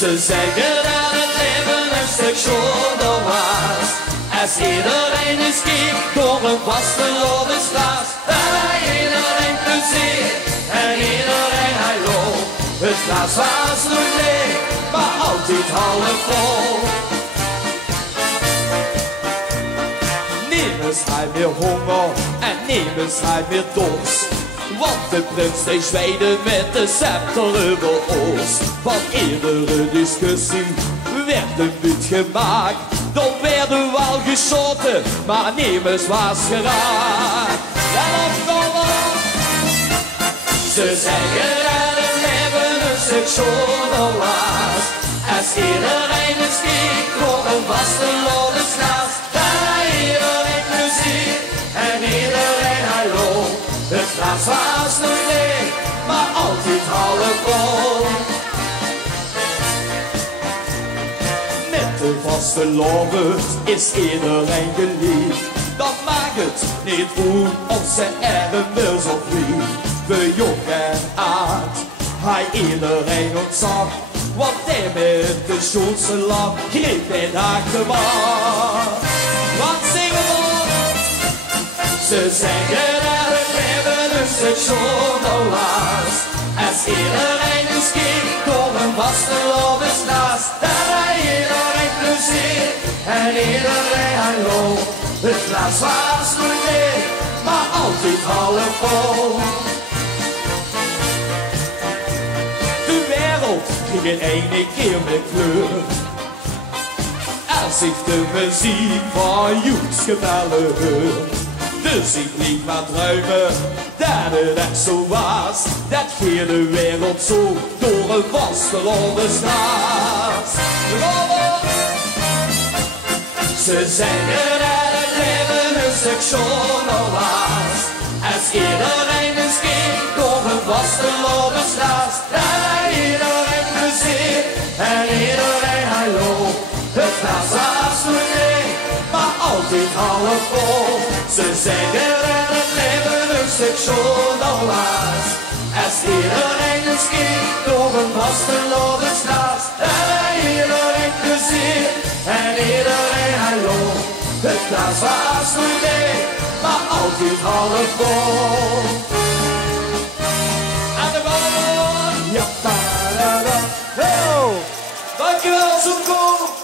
Ze zeggen dat het leven een stuk shorter was. Als iedereen eens keek door een vastelovende straat. Bij iedereen plezier en iedereen hallo. Het glas was nooit leeg, maar altijd half vol. Niemand had meer honger en niemand had meer dorst. Want de prins die zweedde met de scepter over ons. Van iedere discussie werd een buurt gemaakt. Dan werden we al geschoten, maar niemand was geraakt. Let op, kom op! Ze zeggen dat het leven een stuk shorter was. Als iedereen eens keek door een vastelovende straat. Bij iedereen plezier en iedereen hallo. Het glas was nooit leeg, maar altijd half vol. Met de vastelovend is iedereen geliefd. Dat maakt het niet goed of ze ergens of wie. We jong en oud, hij iedereen ontzag. Want hij met de schoonste lach greep in achterbak. Wat zingen we? Ze zeggen dat het leven een stuk shorter was. Als iedereen eens keek door een vastelovende straat. Daar bij iedereen plezier en iedereen hallo. Het glas was nooit leeg, maar altijd half vol. De wereld ging in één keer met kleur. Als ik de muziek van Joetsgebellen hoor. Dus ik liet maar druimen dat het echt zo was. Dat hier de wereld zo door een vastelovende straat. Ze zeggen dat het leven een stuk shorter was. Als iedereen eens keek door een vastelovende straat. Bij iedereen plezier en iedereen hallo. Het glas was nooit leeg, maar altijd half vol. Ze zeggen dat het leven een stuk shorter was. Als iedereen eens keek door een vastelovende straat. Bij iedereen plezier en iedereen hallo. Het glas was nooit leeg, maar altijd half vol. Aan de bal! Ja, da, da, da. Dankjewel, Zoeko!